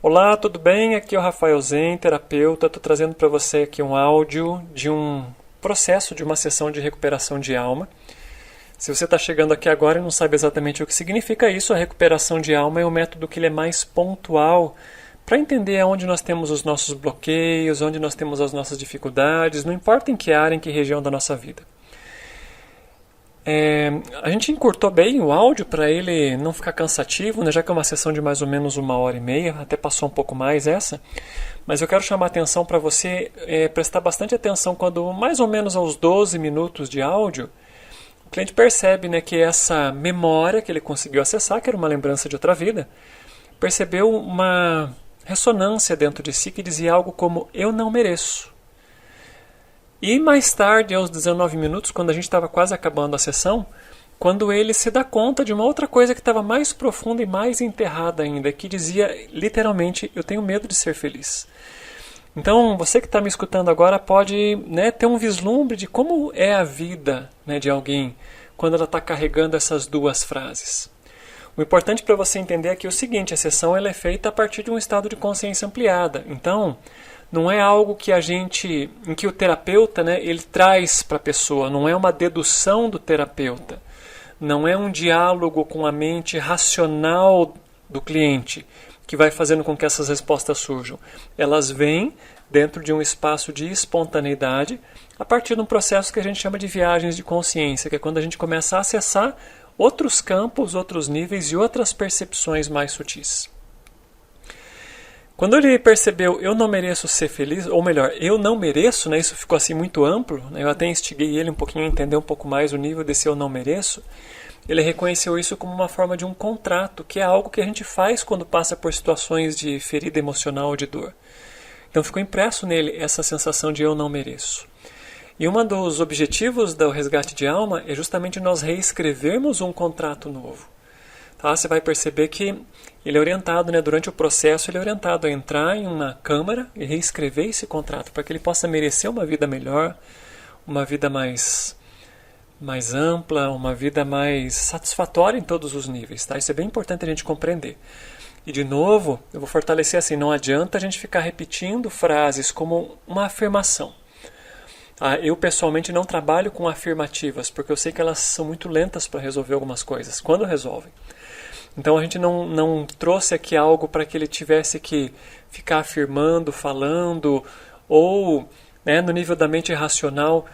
Olá, tudo bem? Aqui é o Rafael Zen, terapeuta. Estou trazendo para você aqui um áudio de um processo de uma sessão de recuperação de alma. Se você está chegando aqui agora e não sabe exatamente o que significa isso, a recuperação de alma é um método que ele é mais pontual para entender onde nós temos os nossos bloqueios, onde nós temos as nossas dificuldades, não importa em que área, em que região da nossa vida. A gente encurtou bem o áudio para ele não ficar cansativo, né? Já que é uma sessão de mais ou menos 1 hora e meia, até passou um pouco mais essa. Mas eu quero chamar a atenção para você prestar bastante atenção quando, mais ou menos aos 12 minutos de áudio, o cliente percebe, né, que essa memória que ele conseguiu acessar, que era uma lembrança de outra vida, percebeu uma ressonância dentro de si que dizia algo como eu não mereço. E mais tarde, aos 19 minutos, quando a gente estava quase acabando a sessão, quando ele se dá conta de uma outra coisa que estava mais profunda e mais enterrada ainda, que dizia literalmente, eu tenho medo de ser feliz. Então, você que está me escutando agora pode, né, ter um vislumbre de como é a vida, né, de alguém quando ela está carregando essas duas frases. O importante para você entender aqui é o seguinte, a sessão ela é feita a partir de um estado de consciência ampliada. Então, não é algo que em que o terapeuta, né, ele traz para a pessoa, não é uma dedução do terapeuta, não é um diálogo com a mente racional do cliente que vai fazendo com que essas respostas surjam. Elas vêm dentro de um espaço de espontaneidade a partir de um processo que a gente chama de viagens de consciência, que é quando a gente começa a acessar outros campos, outros níveis e outras percepções mais sutis. Quando ele percebeu eu não mereço ser feliz, ou melhor, eu não mereço, né, isso ficou assim muito amplo, né, eu até instiguei ele um pouquinho a entender um pouco mais o nível desse eu não mereço, ele reconheceu isso como uma forma de um contrato, que é algo que a gente faz quando passa por situações de ferida emocional ou de dor. Então ficou impresso nele essa sensação de eu não mereço. E um dos objetivos do resgate de alma é justamente nós reescrevermos um contrato novo. Tá? Você vai perceber que ele é orientado, né, durante o processo, ele é orientado a entrar em uma câmara e reescrever esse contrato para que ele possa merecer uma vida melhor, uma vida mais ampla, uma vida mais satisfatória em todos os níveis. Tá? Isso é bem importante a gente compreender. E de novo, eu vou fortalecer assim, não adianta a gente ficar repetindo frases como uma afirmação. Eu pessoalmente não trabalho com afirmativas, porque eu sei que elas são muito lentas para resolver algumas coisas, quando resolvem. Então a gente não trouxe aqui algo para que ele tivesse que ficar afirmando, falando, ou, né, no nível da mente racional,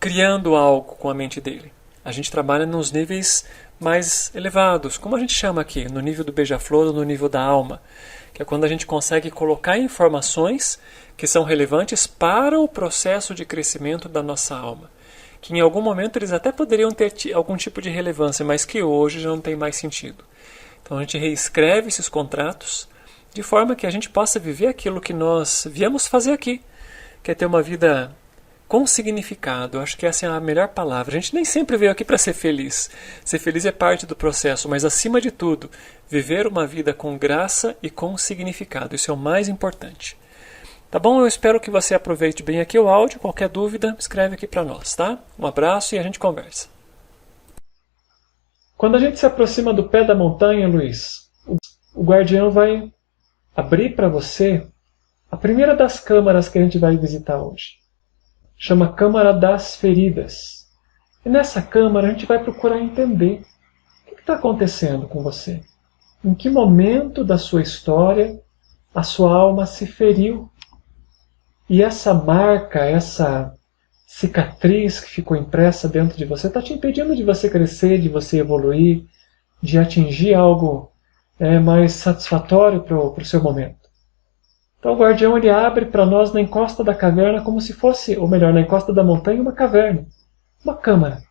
criando algo com a mente dele. A gente trabalha nos níveis mais elevados, como a gente chama aqui, no nível do beija-flor ou no nível da alma, que é quando a gente consegue colocar informações que são relevantes para o processo de crescimento da nossa alma, que em algum momento eles até poderiam ter algum tipo de relevância, mas que hoje já não tem mais sentido. Então a gente reescreve esses contratos de forma que a gente possa viver aquilo que nós viemos fazer aqui, que é ter uma vida com significado. Eu acho que essa é a melhor palavra. A gente nem sempre veio aqui para ser feliz. Ser feliz é parte do processo, mas acima de tudo, viver uma vida com graça e com significado. Isso é o mais importante. Tá bom? Eu espero que você aproveite bem aqui o áudio. Qualquer dúvida, escreve aqui para nós, tá? Um abraço e a gente conversa. Quando a gente se aproxima do pé da montanha, Luiz, o guardião vai abrir para você a primeira das câmaras que a gente vai visitar hoje. Chama Câmara das Feridas. E nessa câmara a gente vai procurar entender o que está acontecendo com você. Em que momento da sua história a sua alma se feriu. E essa marca, essa cicatriz que ficou impressa dentro de você está te impedindo de você crescer, de você evoluir, de atingir algo mais satisfatório para o seu momento. Então o guardião ele abre para nós na encosta da caverna como se fosse, ou melhor, na encosta da montanha, uma caverna, uma câmara.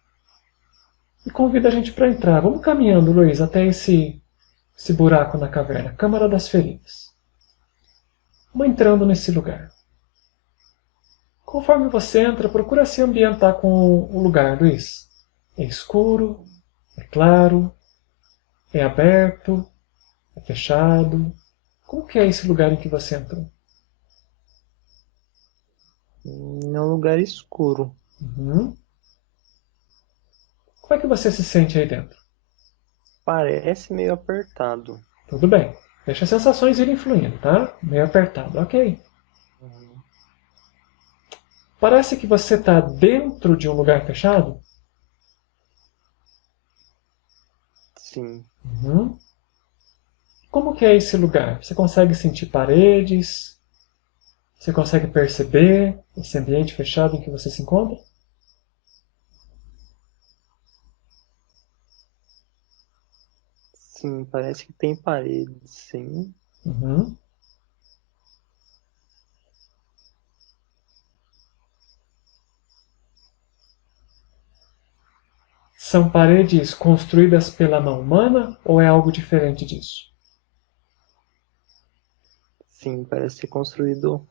E convida a gente para entrar. Vamos caminhando, Luiz, até esse buraco na caverna, Câmara das Feridas. Vamos entrando nesse lugar. Conforme você entra, procura se ambientar com o lugar, Luiz. É escuro, é claro, é aberto, é fechado. Como que é esse lugar em que você entrou? É um lugar escuro. Uhum. Como é que você se sente aí dentro? Parece meio apertado. Tudo bem. Deixa as sensações irem fluindo, tá? Meio apertado, ok. Uhum. Parece que você está dentro de um lugar fechado? Sim, Uhum. Como que é esse lugar? Você consegue sentir paredes? Você consegue perceber esse ambiente fechado em que você se encontra? sim, parece que tem paredes, sim. Uhum. São paredes construídas pela mão humana ou é algo diferente disso? Sim, parece ser construído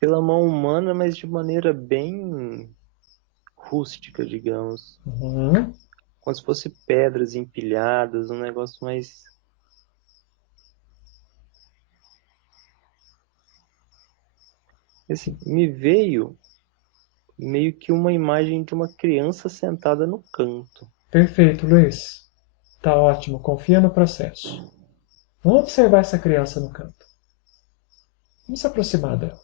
pela mão humana, mas de maneira bem rústica, digamos. Uhum. Como se fosse pedras empilhadas, um negócio mais. Assim, me veio meio que uma imagem de uma criança sentada no canto. Perfeito, Luiz. Tá ótimo, confia no processo. Vamos observar essa criança no canto. Vamos se aproximar dela.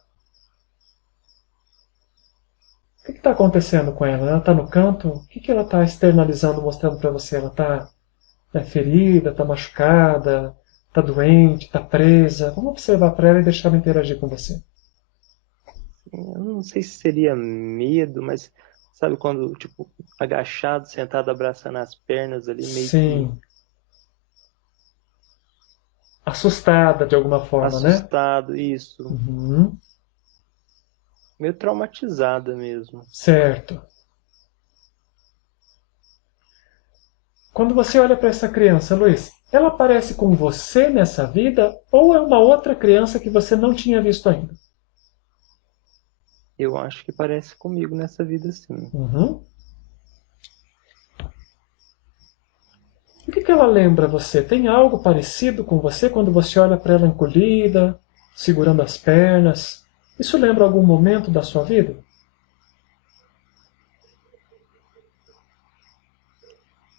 O que está acontecendo com ela? Ela está no canto? O que ela está externalizando, mostrando para você? Ela está ferida, está machucada, está doente, está presa? Vamos observar para ela e deixar ela interagir com você. Eu não sei se seria medo, mas sabe quando, tipo, agachado, sentado, abraçando as pernas ali, meio que Sim, assustada de alguma forma, né? assustado, isso, Uhum. meio traumatizada mesmo. Certo. Quando você olha para essa criança, Luiz, ela aparece com você nessa vida ou é uma outra criança que você não tinha visto ainda? Eu acho que parece comigo nessa vida, sim. Uhum. O que ela lembra você? Tem algo parecido com você quando você olha para ela encolhida, segurando as pernas? Isso lembra algum momento da sua vida?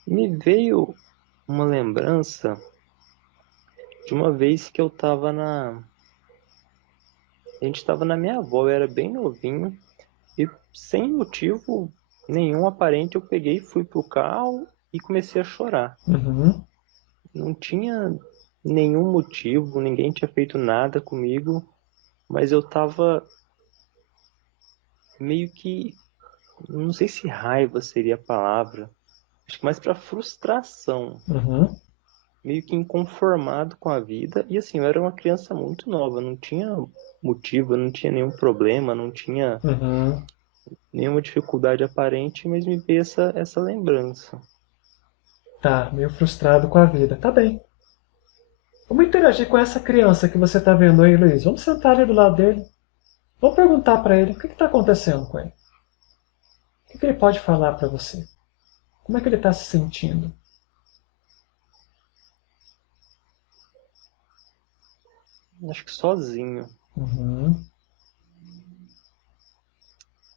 Me veio uma lembrança de uma vez que eu tava na. A gente tava na minha avó, eu era bem novinho, e sem motivo nenhum aparente eu peguei, fui pro carro e comecei a chorar. Uhum. Não tinha nenhum motivo, ninguém tinha feito nada comigo, mas eu tava meio que, não sei se raiva seria a palavra, acho que mais pra frustração, Uhum. meio que inconformado com a vida. E assim, eu era uma criança muito nova, não tinha motivo, não tinha nenhum problema, não tinha Uhum. nenhuma dificuldade aparente, mas me veio essa lembrança. Tá, meio frustrado com a vida. Tá bem. Vamos interagir com essa criança que você está vendo aí, Luiz. Vamos sentar ali do lado dele. Vamos perguntar para ele o que está acontecendo com ele. O que ele pode falar para você? Como é que ele está se sentindo? Acho que sozinho. Uhum.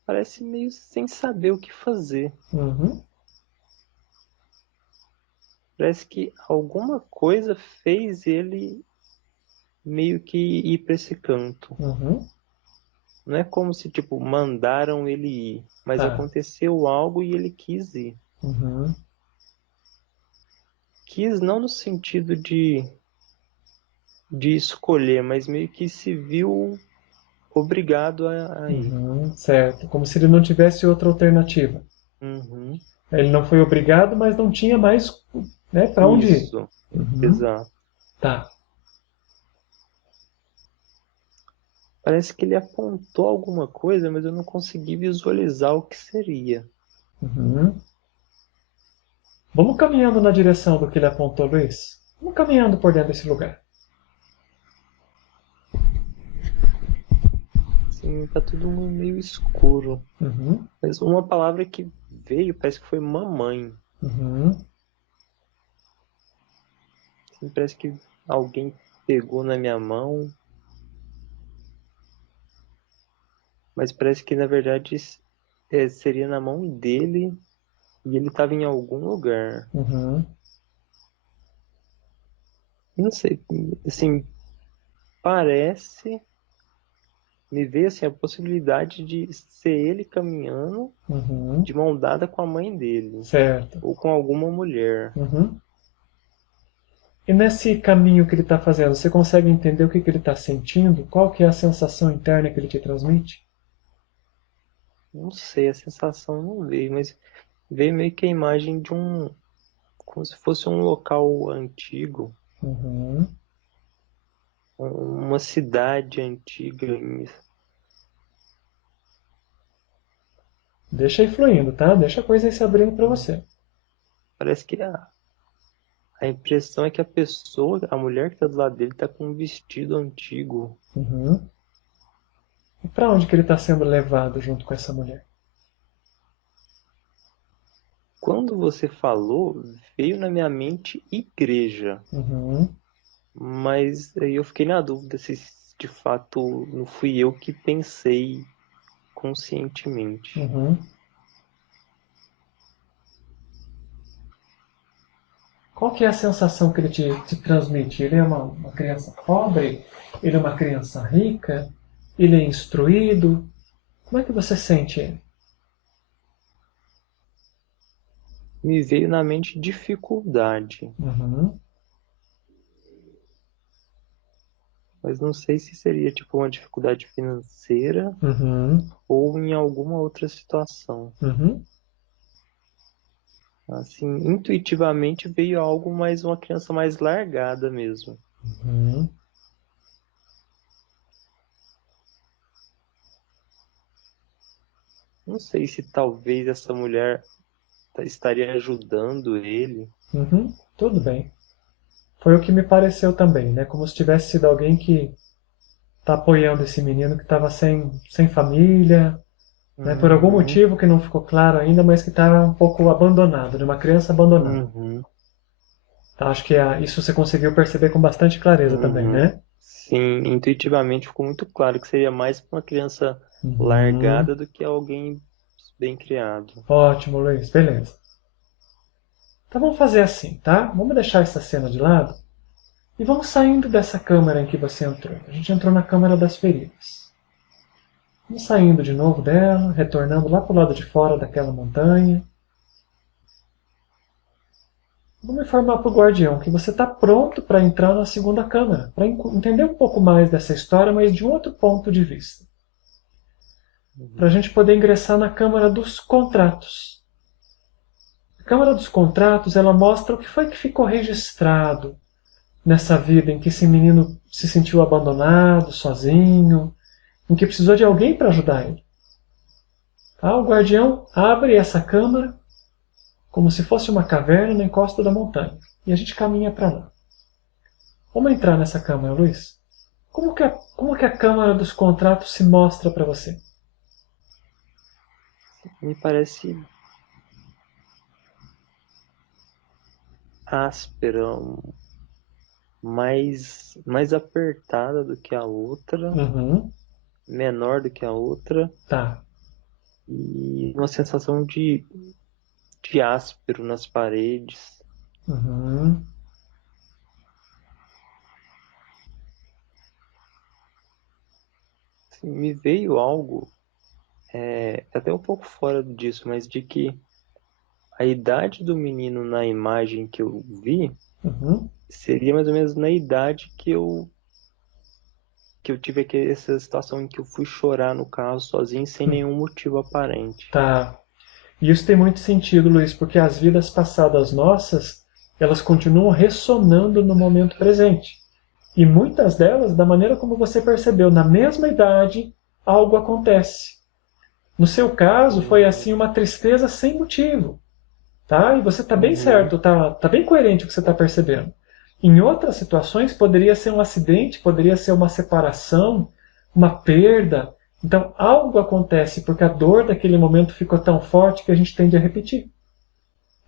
Parece meio sem saber o que fazer. Uhum. Parece que alguma coisa fez ele meio que ir para esse canto. Uhum. Não é como se, tipo, mandaram ele ir, mas Tá. aconteceu algo e ele quis ir. Uhum. Quis não no sentido de escolher, mas meio que se viu obrigado a ir. Uhum. Certo. Como se ele não tivesse outra alternativa. Uhum. Ele não foi obrigado, mas não tinha mais, né, para onde ir. Isso, Uhum. exato. Tá. Parece que ele apontou alguma coisa, mas eu não consegui visualizar o que seria. Uhum. Vamos caminhando na direção do que ele apontou, Luiz. Vamos caminhando por dentro desse lugar. Sim, tá tudo meio escuro. Uhum. Mas uma palavra que veio parece que foi mamãe. Uhum. Assim, parece que alguém pegou na minha mão, mas parece que na verdade seria na mão dele e ele estava em algum lugar. Uhum. Não sei, assim, parece, me veio assim a possibilidade de ser ele caminhando Uhum. de mão dada com a mãe dele, Certo. ou com alguma mulher. Uhum. E nesse caminho que ele está fazendo, você consegue entender o que ele está sentindo? Qual que é a sensação interna que ele te transmite? Não sei, a sensação não veio, mas veio meio que a imagem de como se fosse um local antigo, Uhum. uma cidade antiga. Deixa ir fluindo, tá? Deixa a coisa ir se abrindo para você. Parece que a impressão é que a pessoa, a mulher que está do lado dele, está com um vestido antigo. Uhum. E para onde que ele está sendo levado junto com essa mulher? Quando você falou, veio na minha mente igreja, Uhum. mas aí eu fiquei na dúvida se de fato não fui eu que pensei conscientemente. Uhum. Qual que é a sensação que ele te transmite? Ele é uma criança pobre? Ele é uma criança rica? Ele é instruído? Como é que você sente ele? Me veio na mente dificuldade, Uhum. mas não sei se seria tipo uma dificuldade financeira Uhum. ou em alguma outra situação. Uhum. Assim, intuitivamente veio algo mais uma criança mais largada mesmo. Uhum. Não sei se talvez essa mulher estaria ajudando ele. Uhum. Tudo bem. Foi o que me pareceu também, né? Como se tivesse sido alguém que está apoiando esse menino que estava sem família, né? Por algum Uhum, motivo que não ficou claro ainda, mas que está um pouco abandonado, né? Uma criança abandonada. uhum, Tá? Acho que isso você conseguiu perceber com bastante clareza também, uhum. né? Sim, intuitivamente ficou muito claro que seria mais para uma criança Uhum. largada do que alguém bem criado. Ótimo, Luiz. Beleza. Então vamos fazer assim, tá? Vamos deixar essa cena de lado e vamos saindo dessa câmara em que você entrou. A gente entrou na câmara das feridas. Vamos saindo de novo dela, retornando lá para o lado de fora daquela montanha. Vamos informar para o guardião que você está pronto para entrar na segunda câmara, para entender um pouco mais dessa história, mas de um outro ponto de vista. Para a Uhum. gente poder ingressar na câmara dos contratos. A câmara dos contratos ela mostra o que foi que ficou registrado nessa vida em que esse menino se sentiu abandonado, sozinho, em que precisou de alguém para ajudar ele. Tá? O guardião abre essa câmara como se fosse uma caverna na encosta da montanha e a gente caminha para lá. Vamos entrar nessa câmara, Luiz? Como que a Câmara dos Contratos se mostra para você? Me parece áspera, mais apertada do que a outra, Uhum, menor do que a outra, tá. e uma sensação de áspero nas paredes. Uhum, Assim, me veio algo, até um pouco fora disso, mas de que a idade do menino na imagem que eu vi uhum, seria mais ou menos na idade que eu tive essa situação em que eu fui chorar no carro sozinho sem nenhum motivo aparente. tá. E isso tem muito sentido, Luiz, porque as vidas passadas nossas, elas continuam ressonando no momento presente. E muitas delas, da maneira como você percebeu, na mesma idade, algo acontece. No seu caso, foi Uhum, assim uma tristeza sem motivo. Tá? E você está bem uhum, certo, tá bem coerente o que você está percebendo. Em outras situações, poderia ser um acidente, poderia ser uma separação, uma perda. Então, algo acontece porque a dor daquele momento ficou tão forte que a gente tende a repetir.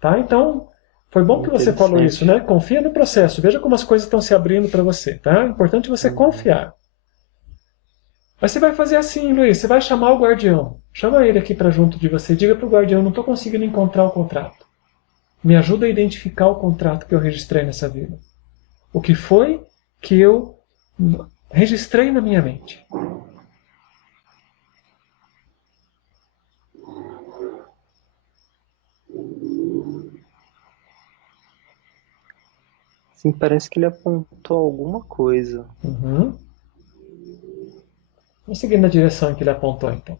Tá? Então, foi bom que você falou isso, interessante. né? Confia no processo, veja como as coisas estão se abrindo para você. Tá? É importante você Uhum, confiar. Mas você vai fazer assim, Luiz, você vai chamar o guardião. Chama ele aqui para junto de você. Diga para o guardião, não estou conseguindo encontrar o contrato. Me ajuda a identificar o contrato que eu registrei nessa vida. O que foi que eu registrei na minha mente? Sim, parece que ele apontou alguma coisa. Uhum. Vamos seguir na direção em que ele apontou, então.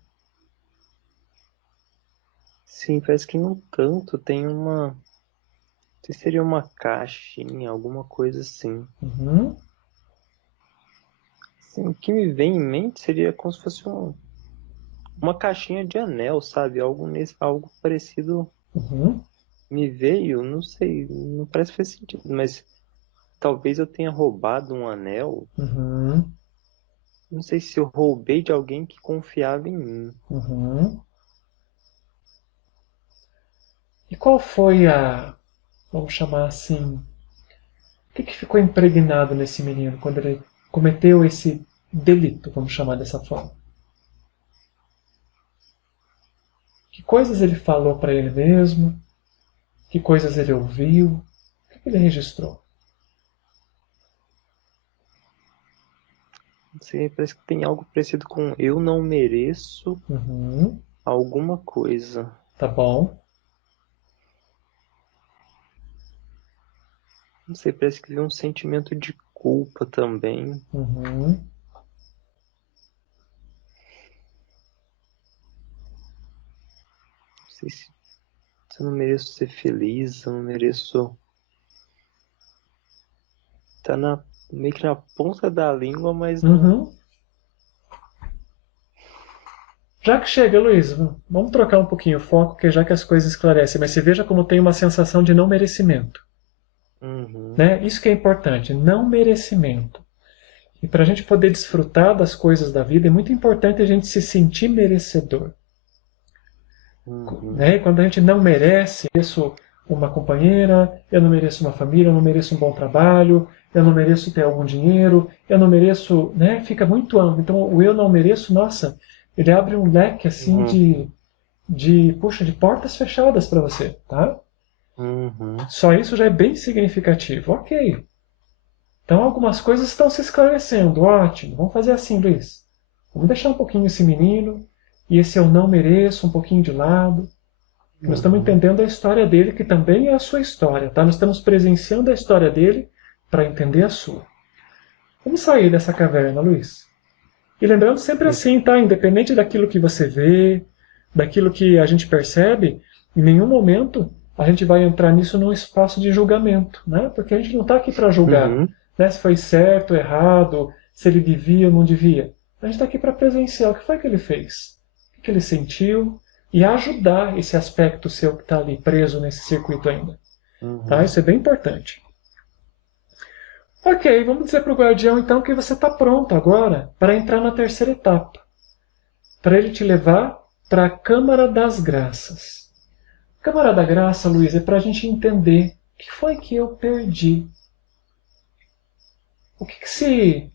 Sim, parece que num canto tem uma. Não sei se seria uma caixinha, alguma coisa assim. Uhum. Sim, o que me vem em mente seria como se fosse uma caixinha de anel, sabe? Algo parecido Uhum. me veio, não sei, não parece que faz sentido, mas talvez eu tenha roubado um anel. Uhum. Não sei se eu roubei de alguém que confiava em mim. Uhum. E qual foi a, vamos chamar assim, o que ficou impregnado nesse menino quando ele cometeu esse delito, vamos chamar dessa forma? Que coisas ele falou para ele mesmo? Que coisas ele ouviu? O que ele registrou? Não sei, parece que tem algo parecido com eu não mereço Uhum. alguma coisa. Tá bom. Não sei, parece que veio um sentimento de culpa também. Uhum. Não sei se eu não mereço ser feliz, se eu não mereço. Tá meio que na ponta da língua, mas não. Uhum. Já que chega, Luiz, vamos trocar um pouquinho o foco, que já que as coisas esclarecem, mas você veja como tem uma sensação de não merecimento. Uhum, Né? Isso que é importante, não merecimento. E para a gente poder desfrutar das coisas da vida, é muito importante a gente se sentir merecedor. uhum, Né? E quando a gente não merece, eu mereço uma companheira, eu não mereço uma família, eu não mereço um bom trabalho, eu não mereço ter algum dinheiro, eu não mereço, né? Fica muito amplo. Então, o eu não mereço, nossa, ele abre um leque assim uhum, puxa, de portas fechadas para você, tá? uhum, Só isso já é bem significativo. Ok. Então algumas coisas estão se esclarecendo. Ótimo. Vamos fazer assim, Luiz. Vamos deixar um pouquinho esse menino e esse eu não mereço um pouquinho de lado. Nós estamos uhum, entendendo a história dele, que também é a sua história, tá? Nós estamos presenciando a história dele para entender a sua. Vamos sair dessa caverna, Luiz. E lembrando sempre uhum, assim, tá? Independente daquilo que você vê, daquilo que a gente percebe, em nenhum momento a gente vai entrar nisso num espaço de julgamento, né? Porque a gente não está aqui para julgar, uhum, né? Se foi certo, errado, se ele devia ou não devia. A gente está aqui para presenciar o que foi que ele fez, o que ele sentiu e ajudar esse aspecto seu que está ali preso nesse circuito ainda, tá? uhum. Isso é bem importante. Ok, vamos dizer para o guardião então que você está pronto agora para entrar na terceira etapa, para ele te levar para a Câmara das Graças. Câmara da Graça, Luiz, é para a gente entender o que foi que eu perdi, o que se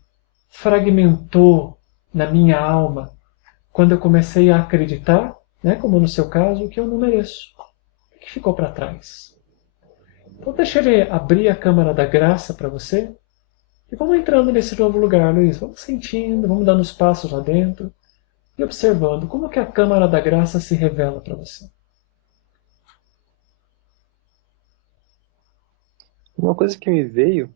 fragmentou na minha alma quando eu comecei a acreditar, né, como no seu caso, que eu não mereço. O que ficou para trás? Então deixa ele abrir a Câmara da Graça para você e vamos entrando nesse novo lugar, Luiz. Vamos sentindo, vamos dando os passos lá dentro e observando como que a Câmara da Graça se revela para você. Uma coisa que me veio,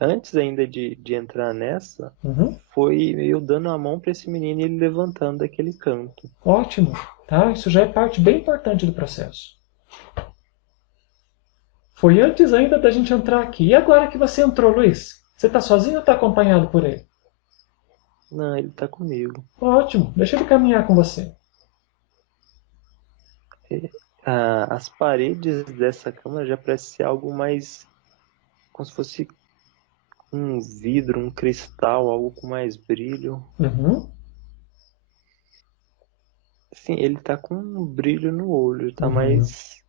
antes ainda de entrar nessa, Uhum. foi eu dando a mão para esse menino e ele levantando daquele canto. Ótimo, tá? Isso já é parte bem importante do processo. Foi antes ainda da gente entrar aqui. E agora que você entrou, Luiz? Você está sozinho ou está acompanhado por ele? Não, ele tá comigo. Ótimo, deixa ele caminhar com você. As paredes dessa câmara já parece ser algo mais como se fosse um vidro, um cristal, algo com mais brilho. Uhum, Sim, ele tá com um brilho no olho, tá uhum. mais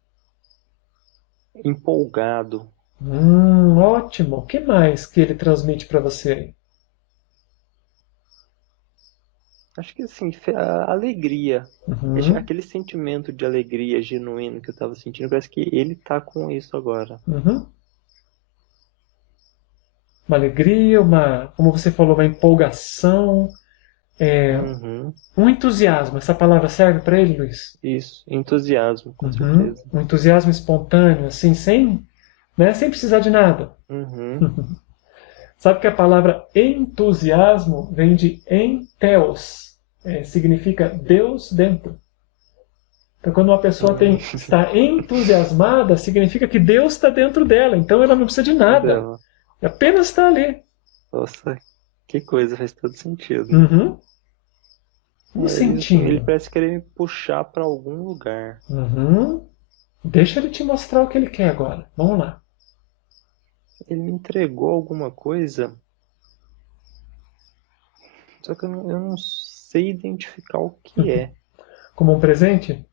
empolgado. Ótimo. O que mais que ele transmite para você? Acho que assim, a alegria, Uhum, aquele sentimento de alegria genuíno que eu tava sentindo, parece que ele tá com isso agora. uhum. uma alegria, como você falou, uma empolgação, Uhum. um entusiasmo. Essa palavra serve para ele, Luiz? Isso, entusiasmo, com Uhum. certeza. Um entusiasmo espontâneo, assim, sem precisar de nada. Uhum. Sabe que a palavra entusiasmo vem de entheos, significa Deus dentro. Então, quando uma pessoa Hum, está entusiasmada, significa que Deus está dentro dela. Então, ela não precisa de nada. dela. Apenas está ali. Nossa, que coisa, faz todo sentido. Uhum. Vamos Ele sentindo. parece querer me puxar para algum lugar. Uhum. Deixa ele te mostrar o que ele quer agora. Vamos lá. Ele me entregou alguma coisa, só que eu não sei identificar o que é. Como um presente?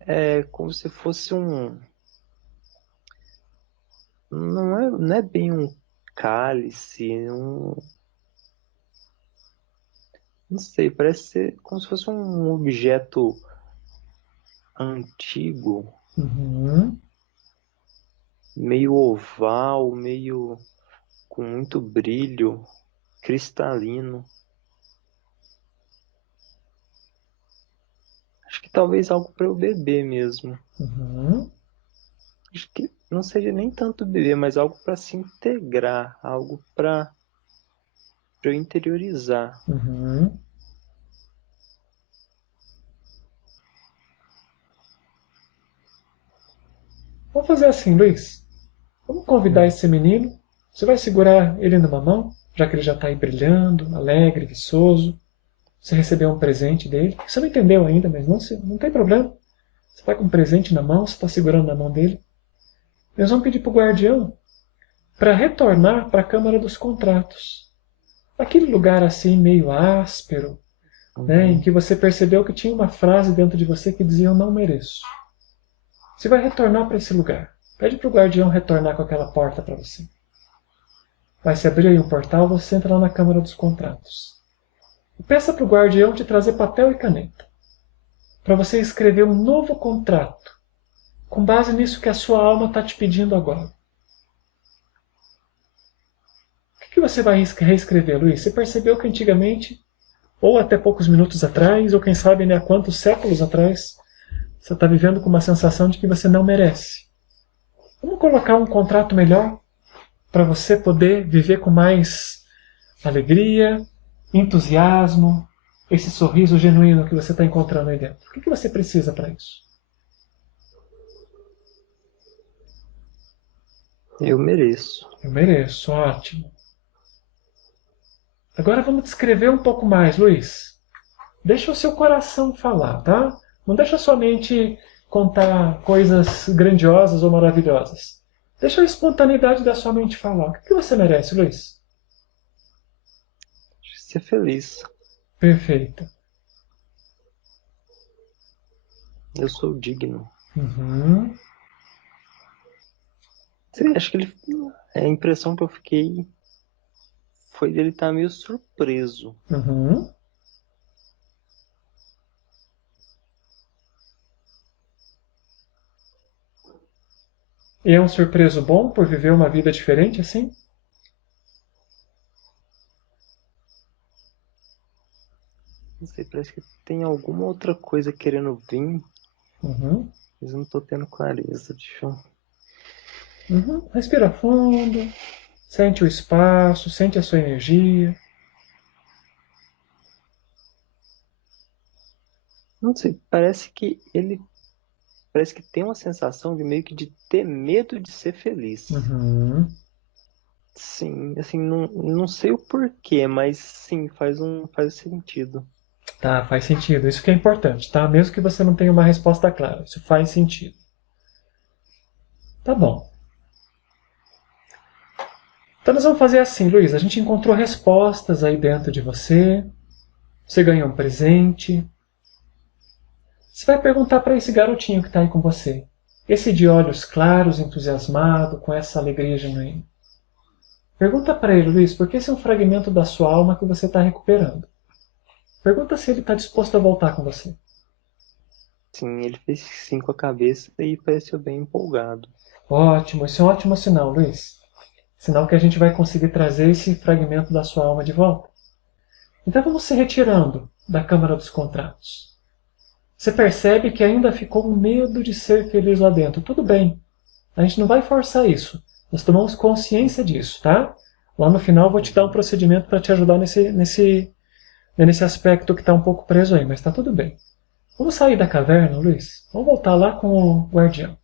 É como se fosse um. Não é bem um cálice, não sei, parece ser como se fosse um objeto antigo, Uhum. meio oval, meio com muito brilho, cristalino. Acho que talvez algo para eu beber mesmo. Uhum. Acho que não seja nem tanto beber, mas algo para se integrar, algo para eu interiorizar. Uhum. Vamos fazer assim, Luiz. Vamos convidar Hum. esse menino. Você vai segurar ele numa mão, já que ele já está aí brilhando, alegre, viçoso. Você recebeu um presente dele. Você não entendeu ainda, mas não tem problema. Você está com um presente na mão, você está segurando na mão dele. Eles vão pedir para o guardião para retornar para a Câmara dos Contratos. Aquele lugar assim meio áspero, né, em Uhum. que você percebeu que tinha uma frase dentro de você que dizia eu não mereço. Você vai retornar para esse lugar. Pede para o guardião retornar com aquela porta para você. Vai se abrir aí um portal, você entra lá na Câmara dos Contratos. E peça para o guardião te trazer papel e caneta, para você escrever um novo contrato, com base nisso que a sua alma está te pedindo agora. O que você vai reescrever, Luiz? Você percebeu que antigamente, ou até poucos minutos atrás, ou quem sabe né, há quantos séculos atrás, você está vivendo com uma sensação de que você não merece. Vamos colocar um contrato melhor para você poder viver com mais alegria, entusiasmo, esse sorriso genuíno que você está encontrando aí dentro. O que você precisa para isso? Eu mereço. Eu mereço, ótimo. Agora vamos descrever um pouco mais, Luiz. Deixa o seu coração falar, tá? Não deixa a sua mente contar coisas grandiosas ou maravilhosas. Deixa a espontaneidade da sua mente falar. O que você merece, Luiz? Ser feliz. Perfeito. Eu sou digno. Uhum. Acho que ele. A impressão que eu fiquei foi dele estar meio surpreso. Uhum. E é um surpreso bom por viver uma vida diferente assim? Não sei, parece que tem alguma outra coisa querendo vir, Uhum. mas eu não tô tendo clareza. Deixa eu. Uhum. Respira fundo, sente o espaço, sente a sua energia. Não sei, parece que ele. Parece que tem uma sensação de meio que de ter medo de ser feliz. Uhum. Sim, assim, não sei o porquê, mas sim, faz sentido. Tá, faz sentido. Isso que é importante, tá? Mesmo que você não tenha uma resposta clara, isso faz sentido. Tá bom. Então nós vamos fazer assim, Luiz. A gente encontrou respostas aí dentro de você. Você ganhou um presente. Você vai perguntar para esse garotinho que está aí com você. Esse de olhos claros, entusiasmado, com essa alegria genuína. Pergunta para ele, Luiz, porque esse é um fragmento da sua alma que você está recuperando. Pergunta se ele está disposto a voltar com você. Sim, ele fez sim com a cabeça e pareceu bem empolgado. Ótimo, esse é um ótimo sinal, Luiz. Sinal que a gente vai conseguir trazer esse fragmento da sua alma de volta. Então vamos se retirando da Câmara dos Contratos. Você percebe que ainda ficou um medo de ser feliz lá dentro. Tudo bem. A gente não vai forçar isso. Nós tomamos consciência disso, tá? Lá no final eu vou te dar um procedimento para te ajudar nesse aspecto que está um pouco preso aí, mas está tudo bem. Vamos sair da caverna, Luiz? Vamos voltar lá com o guardião.